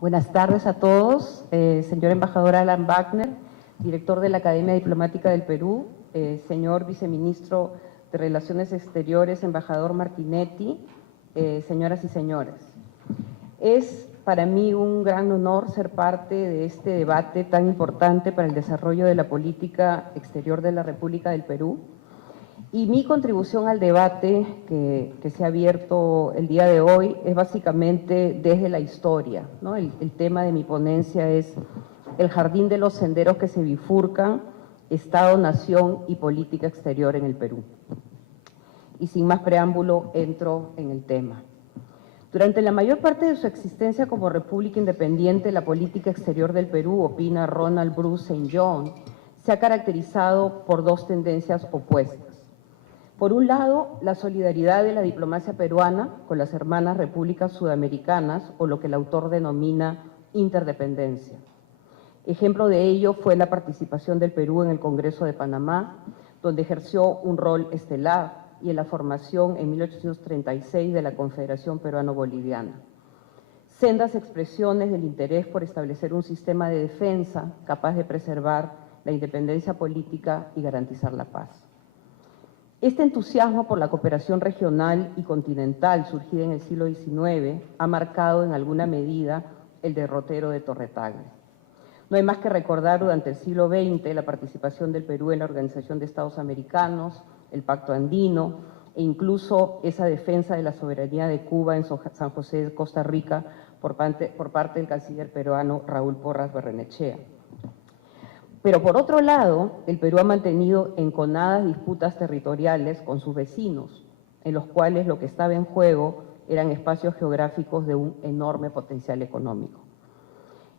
Buenas tardes a todos. Señor embajador Alan Wagner, director de la Academia Diplomática del Perú, señor viceministro de Relaciones Exteriores, embajador Martinetti, señoras y señores. Es para mí un gran honor ser parte de este debate tan importante para el desarrollo de la política exterior de la República del Perú. Y mi contribución al debate que se ha abierto el día de hoy es básicamente desde la historia, ¿no? El tema de mi ponencia es el jardín de los senderos que se bifurcan, Estado, Nación y política exterior en el Perú. Y sin más preámbulo, entro en el tema. Durante la mayor parte de su existencia como república independiente, la política exterior del Perú, opina Ronald Bruce St. John, se ha caracterizado por dos tendencias opuestas. Por un lado, la solidaridad de la diplomacia peruana con las hermanas repúblicas sudamericanas, o lo que el autor denomina interdependencia. Ejemplo de ello fue la participación del Perú en el Congreso de Panamá, donde ejerció un rol estelar, y en la formación en 1836 de la Confederación Peruano-Boliviana. Sendas expresiones del interés por establecer un sistema de defensa capaz de preservar la independencia política y garantizar la paz. Este entusiasmo por la cooperación regional y continental surgida en el siglo XIX ha marcado en alguna medida el derrotero de Torre Tagle. No hay más que recordar durante el siglo XX la participación del Perú en la Organización de Estados Americanos, el Pacto Andino e incluso esa defensa de la soberanía de Cuba en San José de Costa Rica por parte del canciller peruano Raúl Porras Barrenechea. Pero por otro lado, el Perú ha mantenido enconadas disputas territoriales con sus vecinos, en los cuales lo que estaba en juego eran espacios geográficos de un enorme potencial económico.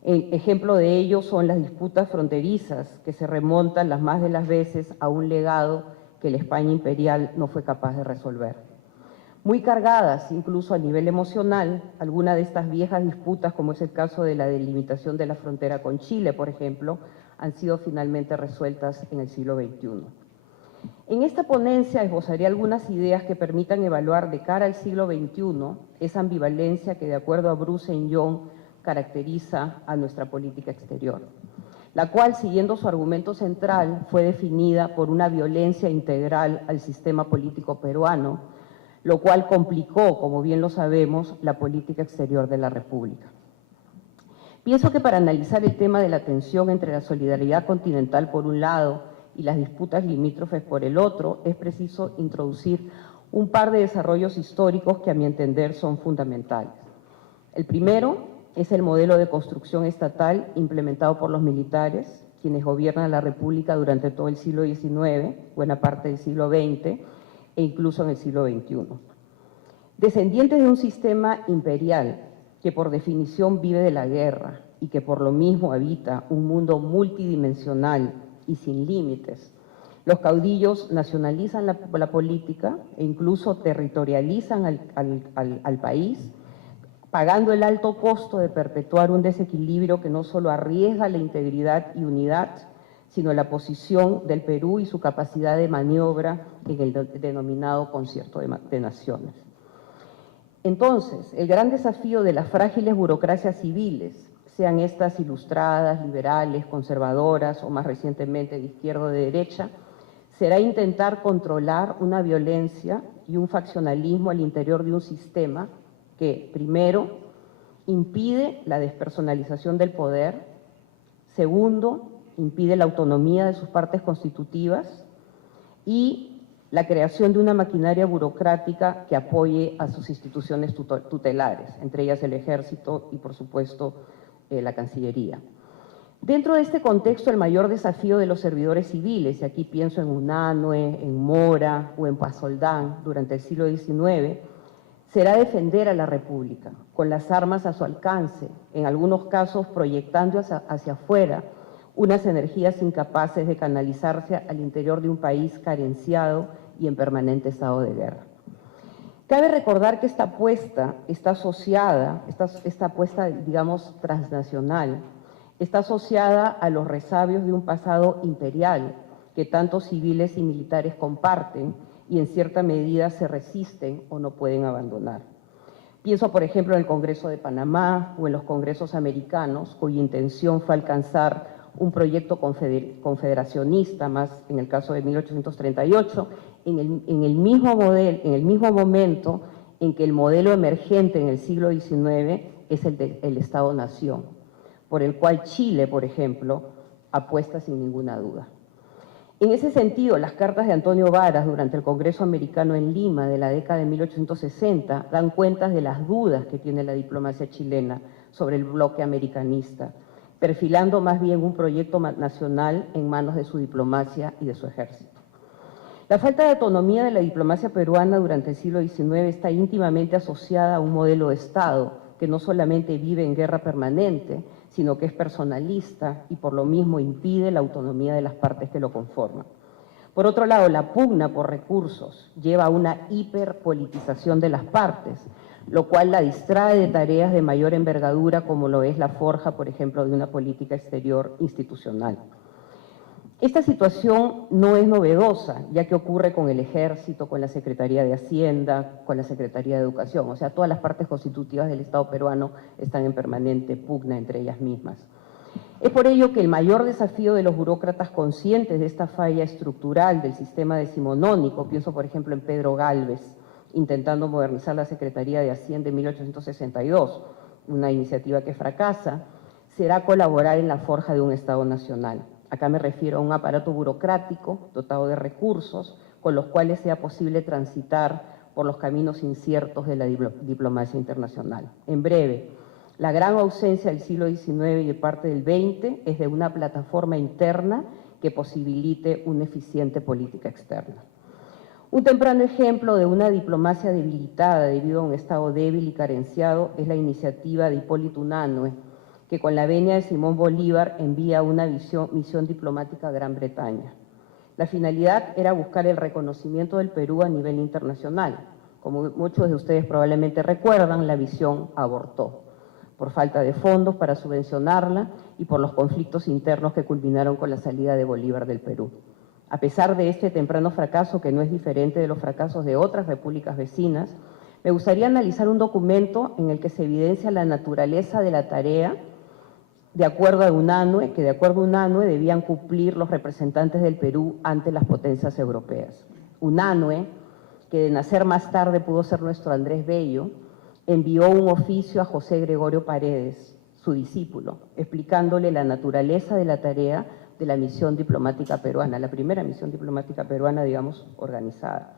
Ejemplo de ello son las disputas fronterizas, que se remontan las más de las veces a un legado que la España imperial no fue capaz de resolver. Muy cargadas, incluso a nivel emocional, algunas de estas viejas disputas, como es el caso de la delimitación de la frontera con Chile, por ejemplo, han sido finalmente resueltas en el siglo XXI. En esta ponencia esbozaría algunas ideas que permitan evaluar de cara al siglo XXI esa ambivalencia que, de acuerdo a Bruce St. John, caracteriza a nuestra política exterior, la cual, siguiendo su argumento central, fue definida por una violencia integral al sistema político peruano, lo cual complicó, como bien lo sabemos, la política exterior de la República. Pienso que para analizar el tema de la tensión entre la solidaridad continental por un lado y las disputas limítrofes por el otro, es preciso introducir un par de desarrollos históricos que a mi entender son fundamentales. El primero es el modelo de construcción estatal implementado por los militares, quienes gobiernan la República durante todo el siglo XIX, buena parte del siglo XX e incluso en el siglo XXI. Descendientes de un sistema imperial que por definición vive de la guerra y que por lo mismo habita un mundo multidimensional y sin límites, los caudillos nacionalizan la política e incluso territorializan al país, pagando el alto costo de perpetuar un desequilibrio que no solo arriesga la integridad y unidad, sino la posición del Perú y su capacidad de maniobra en el denominado concierto de naciones. Entonces, el gran desafío de las frágiles burocracias civiles, sean estas ilustradas, liberales, conservadoras o más recientemente de izquierda o de derecha, será intentar controlar una violencia y un faccionalismo al interior de un sistema que, primero, impide la despersonalización del poder, segundo, impide la autonomía de sus partes constitutivas y la creación de una maquinaria burocrática que apoye a sus instituciones tutelares, entre ellas el Ejército y, por supuesto, la Cancillería. Dentro de este contexto, el mayor desafío de los servidores civiles, y aquí pienso en Unanue, en Mora o en Pasoldán durante el siglo XIX, será defender a la República, con las armas a su alcance, en algunos casos proyectando hacia afuera unas energías incapaces de canalizarse al interior de un país carenciado y en permanente estado de guerra. Cabe recordar que esta apuesta está asociada, esta apuesta, digamos, transnacional, está asociada a los resabios de un pasado imperial que tanto civiles y militares comparten y en cierta medida se resisten o no pueden abandonar. Pienso, por ejemplo, en el Congreso de Panamá o en los congresos americanos, cuya intención fue alcanzar un proyecto confederacionista, más en el caso de 1838, en el mismo momento en que el modelo emergente en el siglo XIX es el Estado-Nación, por el cual Chile, por ejemplo, apuesta sin ninguna duda. En ese sentido, las cartas de Antonio Varas durante el Congreso Americano en Lima de la década de 1860 dan cuenta de las dudas que tiene la diplomacia chilena sobre el bloque americanista, perfilando más bien un proyecto nacional en manos de su diplomacia y de su ejército. La falta de autonomía de la diplomacia peruana durante el siglo XIX está íntimamente asociada a un modelo de Estado que no solamente vive en guerra permanente, sino que es personalista y por lo mismo impide la autonomía de las partes que lo conforman. Por otro lado, la pugna por recursos lleva a una hiperpolitización de las partes, lo cual la distrae de tareas de mayor envergadura como lo es la forja, por ejemplo, de una política exterior institucional. Esta situación no es novedosa, ya que ocurre con el Ejército, con la Secretaría de Hacienda, con la Secretaría de Educación. O sea, todas las partes constitutivas del Estado peruano están en permanente pugna entre ellas mismas. Es por ello que el mayor desafío de los burócratas conscientes de esta falla estructural del sistema decimonónico, pienso por ejemplo en Pedro Gálvez, intentando modernizar la Secretaría de Hacienda en 1862, una iniciativa que fracasa, será colaborar en la forja de un Estado nacional. Acá me refiero a un aparato burocrático dotado de recursos con los cuales sea posible transitar por los caminos inciertos de la diplomacia internacional. En breve, la gran ausencia del siglo XIX y de parte del XX es de una plataforma interna que posibilite una eficiente política externa. Un temprano ejemplo de una diplomacia debilitada debido a un Estado débil y carenciado es la iniciativa de Hipólito Unanue, que con la venia de Simón Bolívar envía una misión diplomática a Gran Bretaña. La finalidad era buscar el reconocimiento del Perú a nivel internacional. Como muchos de ustedes probablemente recuerdan, la misión abortó, por falta de fondos para subvencionarla y por los conflictos internos que culminaron con la salida de Bolívar del Perú. A pesar de este temprano fracaso, que no es diferente de los fracasos de otras repúblicas vecinas, me gustaría analizar un documento en el que se evidencia la naturaleza de la tarea de acuerdo a Unanue, que de acuerdo a Unanue debían cumplir los representantes del Perú ante las potencias europeas. Unanue, que de nacer más tarde pudo ser nuestro Andrés Bello, envió un oficio a José Gregorio Paredes, su discípulo, explicándole la naturaleza de la tarea de la misión diplomática peruana, la primera misión diplomática peruana, digamos, organizada.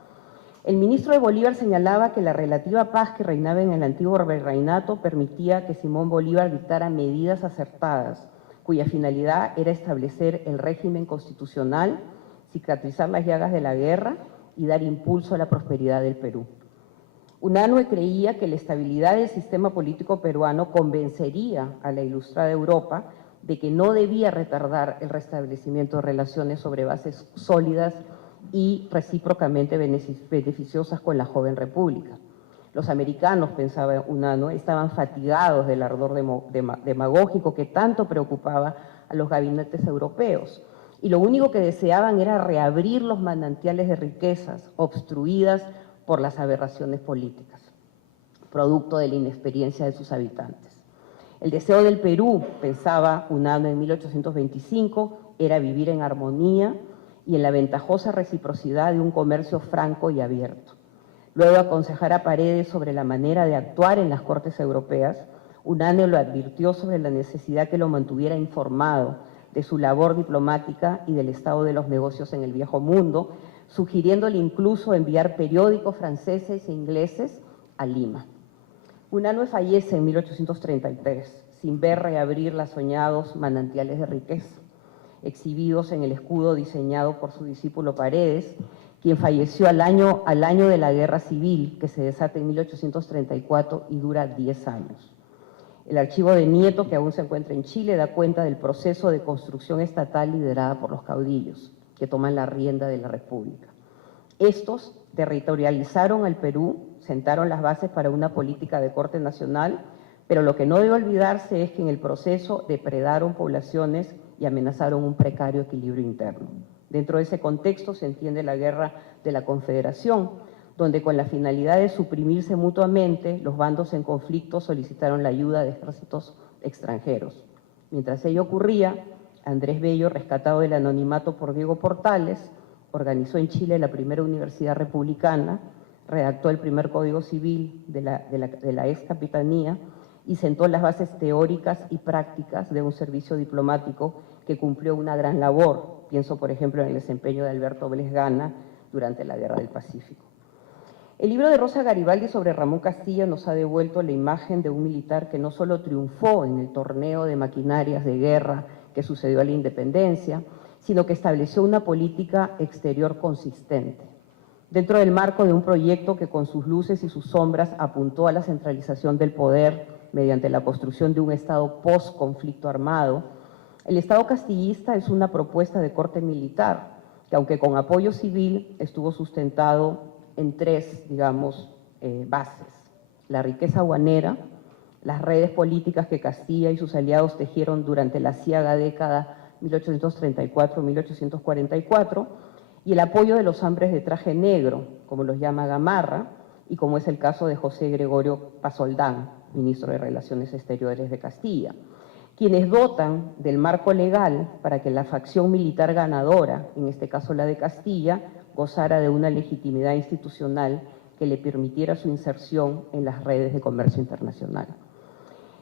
El ministro de Bolívar señalaba que la relativa paz que reinaba en el antiguo virreinato permitía que Simón Bolívar dictara medidas acertadas, cuya finalidad era establecer el régimen constitucional, cicatrizar las llagas de la guerra y dar impulso a la prosperidad del Perú. Unanue creía que la estabilidad del sistema político peruano convencería a la ilustrada Europa de que no debía retardar el restablecimiento de relaciones sobre bases sólidas y recíprocamente beneficiosas con la joven república. Los americanos, pensaba Unanue, estaban fatigados del ardor demagógico que tanto preocupaba a los gabinetes europeos, y lo único que deseaban era reabrir los manantiales de riquezas obstruidas por las aberraciones políticas, producto de la inexperiencia de sus habitantes. El deseo del Perú, pensaba Unanue en 1825, era vivir en armonía y en la ventajosa reciprocidad de un comercio franco y abierto. Luego de aconsejar a Paredes sobre la manera de actuar en las Cortes Europeas, Unanue lo advirtió sobre la necesidad que lo mantuviera informado de su labor diplomática y del estado de los negocios en el Viejo Mundo, sugiriéndole incluso enviar periódicos franceses e ingleses a Lima. Unanue fallece en 1833, sin ver reabrir los soñados manantiales de riqueza, exhibidos en el escudo diseñado por su discípulo Paredes, quien falleció al año de la Guerra Civil, que se desata en 1834 y dura 10 años. El archivo de Nieto, que aún se encuentra en Chile, da cuenta del proceso de construcción estatal liderada por los caudillos, que toman la rienda de la República. Estos territorializaron al Perú, sentaron las bases para una política de corte nacional, pero lo que no debe olvidarse es que en el proceso depredaron poblaciones y amenazaron un precario equilibrio interno. Dentro de ese contexto se entiende la guerra de la Confederación, donde con la finalidad de suprimirse mutuamente, los bandos en conflicto solicitaron la ayuda de ejércitos extranjeros. Mientras ello ocurría, Andrés Bello, rescatado del anonimato por Diego Portales, organizó en Chile la primera universidad republicana, redactó el primer Código Civil de la ex capitanía y sentó las bases teóricas y prácticas de un servicio diplomático que cumplió una gran labor. Pienso, por ejemplo, en el desempeño de Alberto Vélez Gana durante la Guerra del Pacífico. El libro de Rosa Garibaldi sobre Ramón Castilla nos ha devuelto la imagen de un militar que no solo triunfó en el torneo de maquinarias de guerra que sucedió a la independencia, sino que estableció una política exterior consistente, dentro del marco de un proyecto que con sus luces y sus sombras apuntó a la centralización del poder mediante la construcción de un Estado post-conflicto armado. El Estado castillista es una propuesta de corte militar, que aunque con apoyo civil estuvo sustentado en tres, bases: la riqueza guanera, las redes políticas que Castilla y sus aliados tejieron durante la aciaga década 1834-1844, y el apoyo de los hombres de traje negro, como los llama Gamarra, y como es el caso de José Gregorio Pasoldán, ministro de Relaciones Exteriores de Castilla, quienes dotan del marco legal para que la facción militar ganadora, en este caso la de Castilla, gozara de una legitimidad institucional que le permitiera su inserción en las redes de comercio internacional.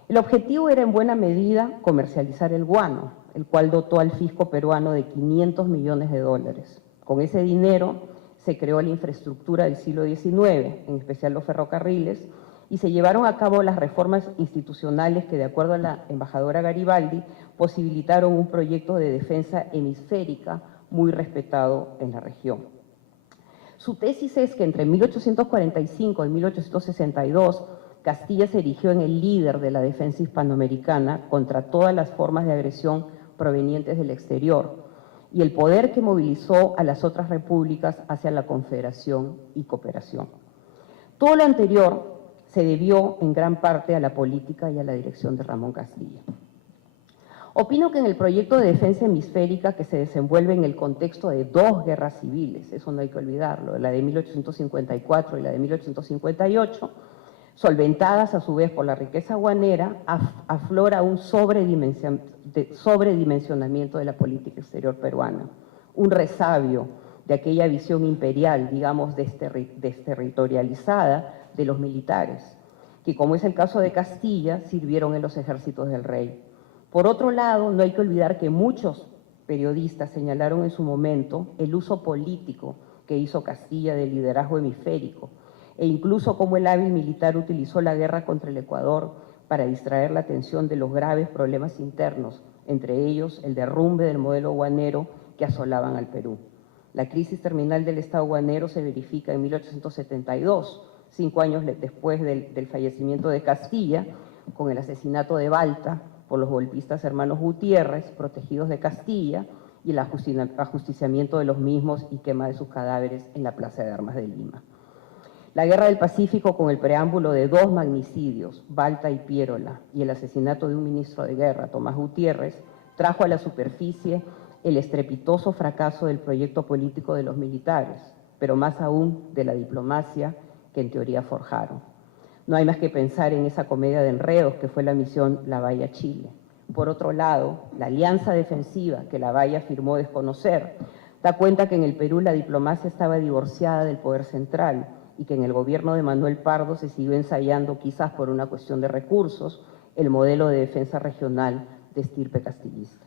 El objetivo era en buena medida comercializar el guano, el cual dotó al fisco peruano de 500 millones de dólares. Con ese dinero se creó la infraestructura del siglo XIX, en especial los ferrocarriles, y se llevaron a cabo las reformas institucionales que, de acuerdo a la embajadora Garibaldi, posibilitaron un proyecto de defensa hemisférica muy respetado en la región. Su tesis es que entre 1845 y 1862, Castilla se erigió en el líder de la defensa hispanoamericana contra todas las formas de agresión provenientes del exterior, y el poder que movilizó a las otras repúblicas hacia la confederación y cooperación. Todo lo anterior se debió en gran parte a la política y a la dirección de Ramón Castilla. Opino que en el proyecto de defensa hemisférica, que se desenvuelve en el contexto de dos guerras civiles, eso no hay que olvidarlo, la de 1854 y la de 1858, solventadas a su vez por la riqueza guanera, aflora un sobredimensionamiento de la política exterior peruana, un resabio de aquella visión imperial, desterritorializada de los militares, que, como es el caso de Castilla, sirvieron en los ejércitos del rey. Por otro lado, no hay que olvidar que muchos periodistas señalaron en su momento el uso político que hizo Castilla del liderazgo hemisférico, e incluso cómo el hábil militar utilizó la guerra contra el Ecuador para distraer la atención de los graves problemas internos, entre ellos el derrumbe del modelo guanero que asolaban al Perú. La crisis terminal del Estado guanero se verifica en 1872, 5 años después del fallecimiento de Castilla, con el asesinato de Balta por los golpistas hermanos Gutiérrez, protegidos de Castilla, y el ajusticiamiento de los mismos y quema de sus cadáveres en la Plaza de Armas de Lima. La Guerra del Pacífico, con el preámbulo de dos magnicidios, Balta y Piérola, y el asesinato de un ministro de guerra, Tomás Gutiérrez, trajo a la superficie el estrepitoso fracaso del proyecto político de los militares, pero más aún de la diplomacia que en teoría forjaron. No hay más que pensar en esa comedia de enredos que fue la misión Lavalle-Chile. Por otro lado, la alianza defensiva que Lavalle afirmó desconocer da cuenta que en el Perú la diplomacia estaba divorciada del poder central y que en el gobierno de Manuel Pardo se siguió ensayando, quizás por una cuestión de recursos, el modelo de defensa regional de estirpe castillista.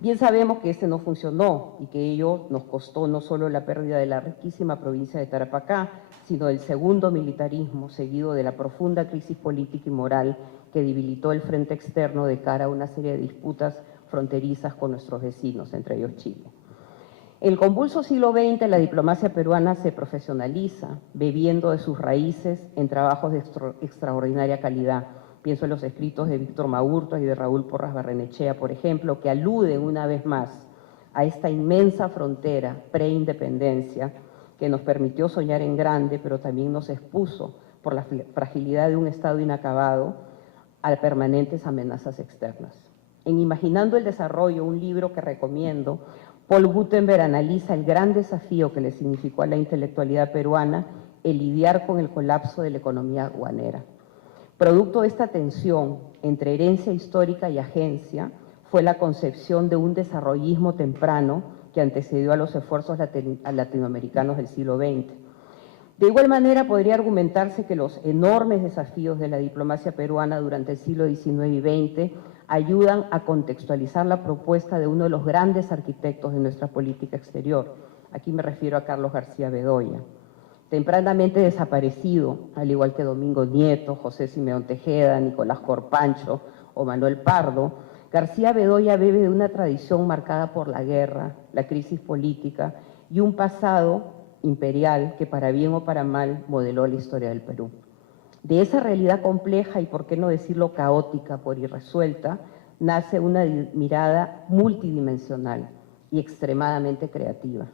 Bien sabemos que este no funcionó y que ello nos costó no solo la pérdida de la riquísima provincia de Tarapacá, sino del segundo militarismo, seguido de la profunda crisis política y moral que debilitó el frente externo de cara a una serie de disputas fronterizas con nuestros vecinos, entre ellos Chile. En el convulso siglo XX, la diplomacia peruana se profesionaliza, bebiendo de sus raíces en trabajos de extraordinaria calidad. Pienso en los escritos de Víctor Maurto y de Raúl Porras Barrenechea, por ejemplo, que aluden una vez más a esta inmensa frontera preindependencia que nos permitió soñar en grande, pero también nos expuso por la fragilidad de un Estado inacabado a permanentes amenazas externas. En Imaginando el Desarrollo, un libro que recomiendo, Paul Gutenberg analiza el gran desafío que le significó a la intelectualidad peruana el lidiar con el colapso de la economía aduanera. Producto de esta tensión entre herencia histórica y agencia fue la concepción de un desarrollismo temprano que antecedió a los esfuerzos latinoamericanos del siglo XX. De igual manera, podría argumentarse que los enormes desafíos de la diplomacia peruana durante el siglo XIX y XX ayudan a contextualizar la propuesta de uno de los grandes arquitectos de nuestra política exterior. Aquí me refiero a Carlos García Bedoya. Tempranamente desaparecido, al igual que Domingo Nieto, José Simeón Tejeda, Nicolás Corpancho o Manuel Pardo, García Bedoya bebe de una tradición marcada por la guerra, la crisis política y un pasado imperial que para bien o para mal modeló la historia del Perú. De esa realidad compleja y por qué no decirlo caótica por irresuelta, nace una mirada multidimensional y extremadamente creativa.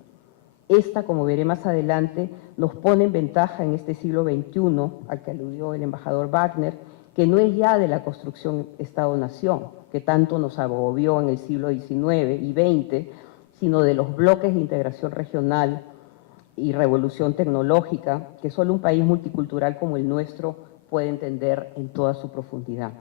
Esta, como veré más adelante, nos pone en ventaja en este siglo XXI, al que aludió el embajador Wagner, que no es ya de la construcción Estado-Nación, que tanto nos agobió en el siglo XIX y XX, sino de los bloques de integración regional y revolución tecnológica que solo un país multicultural como el nuestro puede entender en toda su profundidad.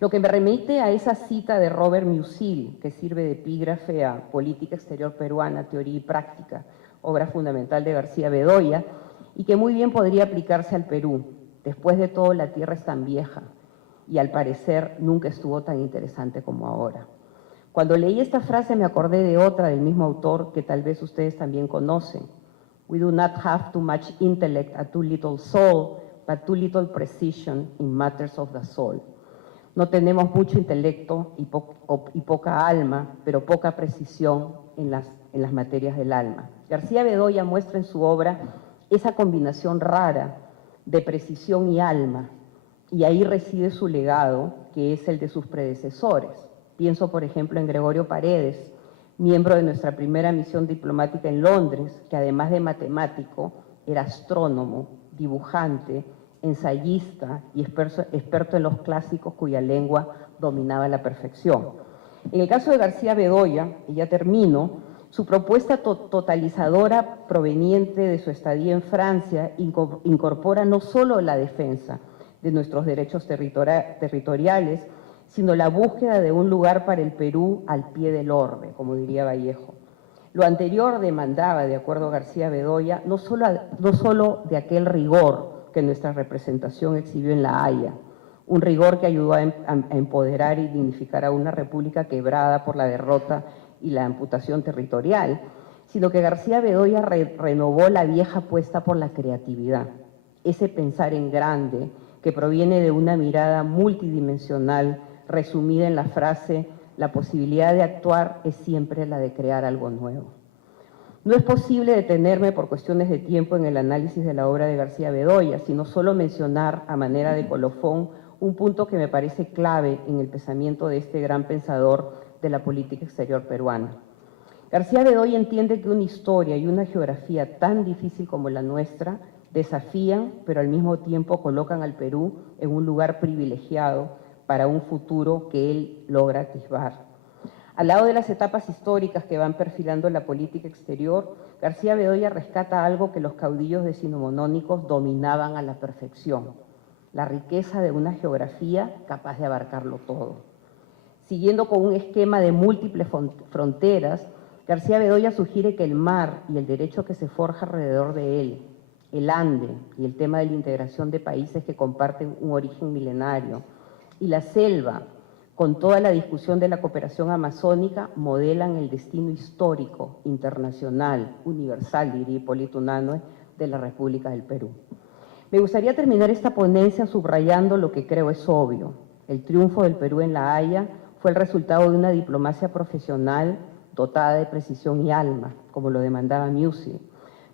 Lo que me remite a esa cita de Robert Musil, que sirve de epígrafe a Política Exterior Peruana, Teoría y Práctica, obra fundamental de García Bedoya, y que muy bien podría aplicarse al Perú. Después de todo, la tierra es tan vieja y al parecer nunca estuvo tan interesante como ahora. Cuando leí esta frase me acordé de otra del mismo autor que tal vez ustedes también conocen. We do not have too much intellect and too little soul, but too little precision in matters of the soul. No tenemos mucho intelecto y poca alma, pero poca precisión en las materias del alma. García Bedoya muestra en su obra esa combinación rara de precisión y alma, y ahí reside su legado, que es el de sus predecesores. Pienso, por ejemplo, en Gregorio Paredes, miembro de nuestra primera misión diplomática en Londres, que además de matemático, era astrónomo, dibujante, ensayista y experto en los clásicos cuya lengua dominaba a la perfección. En el caso de García Bedoya, y ya termino, su propuesta totalizadora proveniente de su estadía en Francia incorpora no solo la defensa de nuestros derechos territoriales, sino la búsqueda de un lugar para el Perú al pie del orbe, como diría Vallejo. Lo anterior demandaba, de acuerdo a García Bedoya, no solo de aquel rigor que nuestra representación exhibió en La Haya, un rigor que ayudó a empoderar y dignificar a una república quebrada por la derrota y la amputación territorial, sino que García Bedoya renovó la vieja apuesta por la creatividad, ese pensar en grande que proviene de una mirada multidimensional resumida en la frase: la posibilidad de actuar es siempre la de crear algo nuevo. No es posible detenerme por cuestiones de tiempo en el análisis de la obra de García Bedoya, sino solo mencionar a manera de colofón un punto que me parece clave en el pensamiento de este gran pensador de la política exterior peruana. García Bedoya entiende que una historia y una geografía tan difícil como la nuestra desafían, pero al mismo tiempo colocan al Perú en un lugar privilegiado para un futuro que él logra atisbar. Al lado de las etapas históricas que van perfilando la política exterior, García Bedoya rescata algo que los caudillos decimonónicos dominaban a la perfección: la riqueza de una geografía capaz de abarcarlo todo. Siguiendo con un esquema de múltiples fronteras, García Bedoya sugiere que el mar y el derecho que se forja alrededor de él, el Ande y el tema de la integración de países que comparten un origen milenario, y la selva, con toda la discusión de la cooperación amazónica, modelan el destino histórico, internacional, universal, diría Hipólito Unanue, de la República del Perú. Me gustaría terminar esta ponencia subrayando lo que creo es obvio. El triunfo del Perú en La Haya fue el resultado de una diplomacia profesional dotada de precisión y alma, como lo demandaba Musil,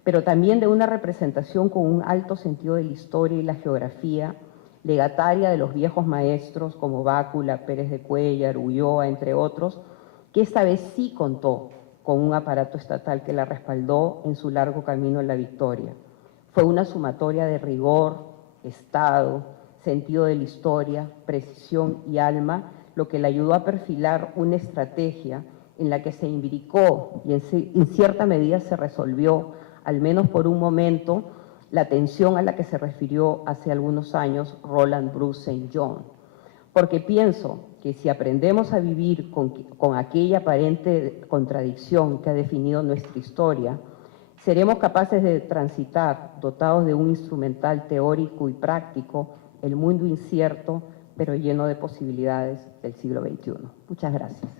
pero también de una representación con un alto sentido de la historia y la geografía, legataria de los viejos maestros como Bácula, Pérez de Cuéllar, Ulloa, entre otros, que esta vez sí contó con un aparato estatal que la respaldó en su largo camino en la victoria. Fue una sumatoria de rigor, Estado, sentido de la historia, precisión y alma, lo que le ayudó a perfilar una estrategia en la que se imbricó y en cierta medida se resolvió, al menos por un momento, la tensión a la que se refirió hace algunos años Roland Bruce St. John, porque pienso que si aprendemos a vivir con aquella aparente contradicción que ha definido nuestra historia, seremos capaces de transitar, dotados de un instrumental teórico y práctico, el mundo incierto, pero lleno de posibilidades del siglo XXI. Muchas gracias.